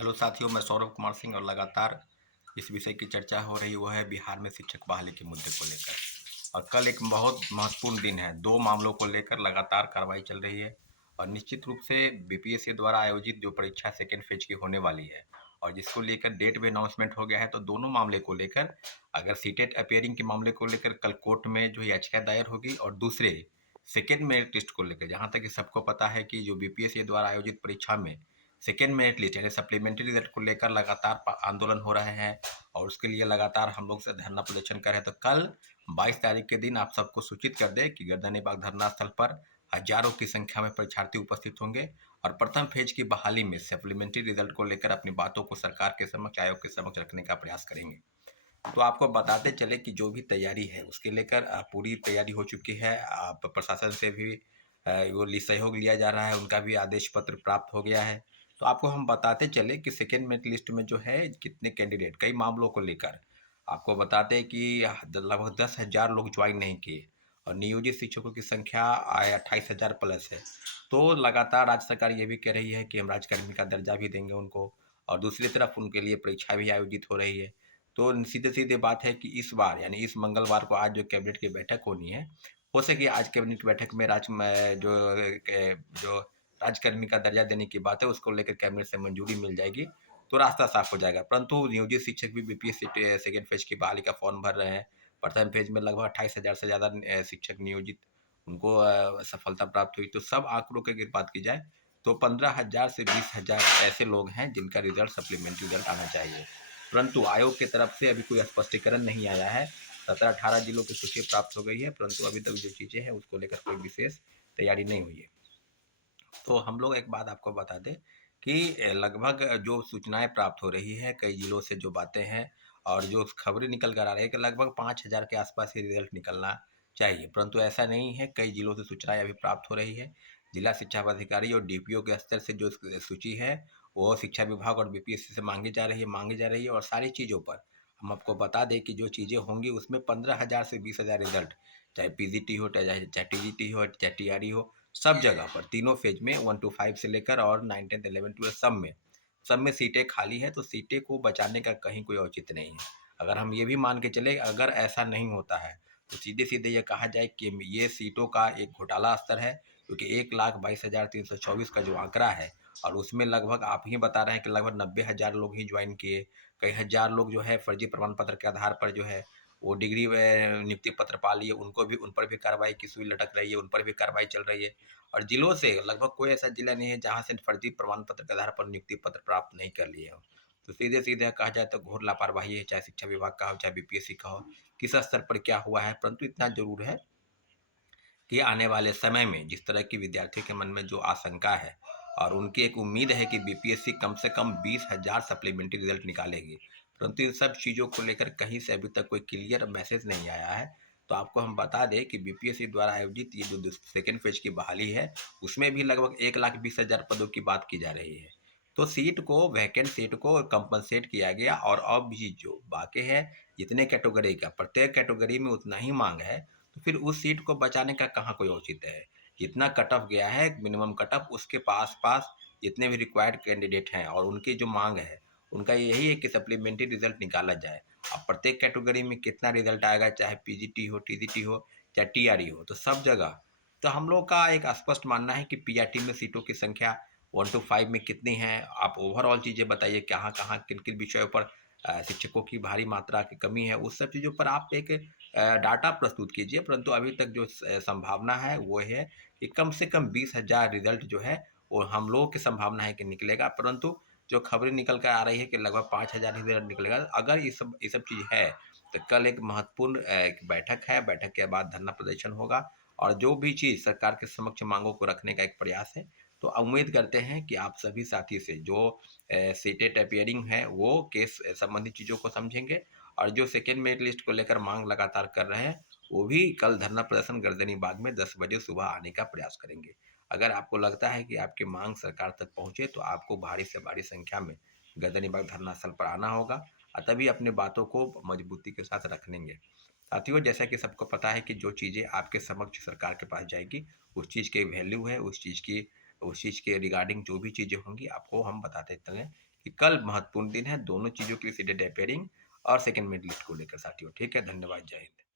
Hello साथियों, मैं सौरभ कुमार सिंह और लगातार इस विषय की चर्चा हो रही वो है बिहार में शिक्षक बहाली के मुद्दे को लेकर। और कल एक बहुत महत्वपूर्ण दिन है। दो मामलों को लेकर लगातार कार्रवाई चल रही है और निश्चित रूप से बीपीएससी द्वारा आयोजित जो परीक्षा सेकेंड फेज की होने वाली है और जिसको लेकर डेट भी अनाउंसमेंट हो गया है। तो दोनों मामले को लेकर अगर सीटेट अपियरिंग के मामले को लेकर कल कोर्ट में जो याचिका दायर होगी और दूसरे सेकेंड मेरिट लिस्ट को लेकर, जहाँ तक कि सबको पता है कि जो बीपीएससी द्वारा आयोजित परीक्षा में सेकेंड मेरिट लिस्ट यानी सप्लीमेंट्री रिजल्ट को लेकर लगातार आंदोलन हो रहे हैं और उसके लिए लगातार हम लोग से धरना प्रदर्शन कर रहे हैं। तो कल 22 तारीख के दिन आप सबको सूचित कर दें कि गर्दनी बाग धरना स्थल पर हजारों की संख्या में परीक्षार्थी उपस्थित होंगे और प्रथम फेज की बहाली में सप्लीमेंट्री रिजल्ट को लेकर अपनी बातों को सरकार के समक्ष, आयोग के समक्ष रखने का प्रयास करेंगे। तो आपको बताते चले कि जो भी तैयारी है उसके लेकर पूरी तैयारी हो चुकी है। आप प्रशासन से भी वो सहयोग लिया जा रहा है, उनका भी आदेश पत्र प्राप्त हो गया है। तो आपको हम बताते चले कि सेकेंड मेरिट लिस्ट में जो है कितने कैंडिडेट, कई मामलों को लेकर आपको बताते हैं कि लगभग 10,000 लोग ज्वाइन नहीं किए और नियोजित शिक्षकों की संख्या 28,000 प्लस है। तो लगातार राज्य सरकार ये भी कह रही है कि हम राज्यकर्मी का दर्जा भी देंगे उनको और दूसरी तरफ उनके लिए परीक्षा भी आयोजित हो रही है। तो सीधे सीधे बात है कि इस बार यानी इस मंगलवार को आज जो कैबिनेट की बैठक होनी है, हो सके आज कैबिनेट बैठक में जो राज्यकर्मी का दर्जा देने की बात है उसको लेकर कैबिनेट से मंजूरी मिल जाएगी तो रास्ता साफ हो जाएगा। परंतु नियोजित शिक्षक भी बीपीएससी सेकेंड फेज की बहाली का फॉर्म भर रहे हैं। प्रथम फेज में लगभग 28,000 से ज़्यादा शिक्षक नियोजित उनको सफलता प्राप्त हुई। तो सब आंकड़ों की अगर बात की जाए तो 15,000 से 20,000 ऐसे लोग हैं जिनका रिजल्ट सप्लीमेंट्री रिजल्ट आना चाहिए। परंतु आयोग की तरफ से अभी कोई स्पष्टीकरण नहीं आया है। 17-18 जिलों की सूची प्राप्त हो गई है परंतु अभी तक जो चीज़ें हैं उसको लेकर कोई विशेष तैयारी नहीं हुई है। तो हम लोग एक बात आपको बता दें कि लगभग जो सूचनाएं प्राप्त हो रही है कई जिलों से, जो बातें हैं और जो खबरें निकल कर आ रही है कि लगभग 5,000 के आसपास ही रिजल्ट निकलना चाहिए, परंतु ऐसा नहीं है। कई जिलों से सूचनाएं अभी प्राप्त हो रही है। जिला शिक्षा पदाधिकारी और डीपीओ के स्तर से जो सूची है वो शिक्षा विभाग और बीपीएससी से मांगी जा रही है और सारी चीज़ों पर हम आपको बता दें कि जो चीज़ें होंगी उसमें 15,000 से 20,000 रिजल्ट, चाहे पीजीटी हो, चाहे टीजीटी हो, चाहे टीआरई हो, सब जगह पर तीनों फेज में 1 to 5 से लेकर और 9, 10, 11, 12 सब में सीटें खाली है। तो सीटें को बचाने का कहीं कोई औचित्य नहीं है। अगर हम ये भी मान के चले अगर ऐसा नहीं होता है तो सीधे सीधे ये कहा जाए कि ये सीटों का एक घोटाला स्तर है, क्योंकि 1,22,324 का जो आंकड़ा है और उसमें लगभग आप ही बता रहे हैं कि लगभग 90,000 लोग ही ज्वाइन किए। कई हजार लोग जो है फर्जी प्रमाण पत्र के आधार पर जो है वो डिग्री नियुक्ति पत्र पा लिए, उनको भी, उन पर भी कार्रवाई की सुई लटक रही है, उन पर भी कार्रवाई चल रही है। और जिलों से लगभग कोई ऐसा जिला नहीं है जहाँ से फर्जी प्रमाण पत्र के आधार पर नियुक्ति पत्र प्राप्त नहीं कर लिए हो। तो सीधे सीधे कहा जाए तो घोर लापरवाही है, चाहे शिक्षा विभाग का हो चाहे बीपीएससी का हो, किस स्तर पर क्या हुआ है। परंतु इतना जरूर है कि आने वाले समय में जिस तरह की विद्यार्थियों के मन में जो आशंका है और उनकी एक उम्मीद है कि बीपीएससी कम से कम 20,000 सप्लीमेंट्री रिजल्ट निकालेगी, परंतु इन सब चीज़ों को लेकर कहीं से अभी तक कोई क्लियर मैसेज नहीं आया है। तो आपको हम बता दें कि बीपीएससी द्वारा आयोजित ये जो सेकेंड फेज की बहाली है उसमें भी लगभग 1,20,000 पदों की बात की जा रही है। तो सीट को, वैकेंट सीट को कंपनसेट किया गया और अब भी जो बाकी है, जितने कैटेगरी का, प्रत्येक कैटेगरी में उतना ही मांग है। तो फिर उस सीट को बचाने का कहाँ कोई औचित्य है। जितना कट ऑफ गया है मिनिमम कट ऑफ, उसके पास पास जितने भी रिक्वायर्ड कैंडिडेट हैं और उनकी जो मांग है उनका यही है कि सप्लीमेंट्री रिजल्ट निकाला जाए। अब प्रत्येक कैटेगरी में कितना रिजल्ट आएगा, चाहे पीजीटी हो, टीजीटी हो, चाहे टीआरई हो, तो सब जगह तो हम लोग का एक स्पष्ट मानना है कि पीआरटी में सीटों की संख्या 1 to 5 में कितनी है। आप ओवरऑल चीज़ें बताइए, कहाँ कहाँ किन किन विषयों पर शिक्षकों की भारी मात्रा की कमी है, उस सब चीज़ों पर आप एक डाटा प्रस्तुत कीजिए। परंतु अभी तक जो संभावना है वो है कि कम से कम 20,000 रिजल्ट जो है वो हम लोगों की संभावना है कि निकलेगा। परंतु जो खबरें निकल कर आ रही है कि लगभग 5,000 ही रिजल्ट निकलेगा। अगर ये सब चीज़ है तो कल एक महत्वपूर्ण एक बैठक है, बैठक के बाद धरना प्रदर्शन होगा और जो भी चीज़ सरकार के समक्ष मांगों को रखने का एक प्रयास है। तो उम्मीद करते हैं कि आप सभी साथी से जो सीटेट अपियरिंग है वो केस संबंधी चीज़ों को समझेंगे और जो सेकेंड मेरिट लिस्ट को लेकर मांग लगातार कर रहे हैं वो भी कल धरना प्रदर्शन गर्दनी बाग में 10 बजे सुबह आने का प्रयास करेंगे। अगर आपको लगता है कि आपकी मांग सरकार तक पहुंचे तो आपको भारी से भारी संख्या में गर्दनी बाग धरना स्थल पर आना होगा और तभी अपनी बातों को मजबूती के साथ रखेंगे। साथियों, जैसा कि सबको पता है कि जो चीज़ें आपके समक्ष सरकार के पास जाएगी उस चीज़ की वैल्यू है, उस चीज़ के रिगार्डिंग जो भी चीज़ें होंगी आपको हम बताते चलें कि कल महत्वपूर्ण दिन है, दोनों चीज़ों की सीटेड अपेयरिंग और सेकंड मेरिट लिस्ट को लेकर साथियों। ठीक है, धन्यवाद, जय हिंद।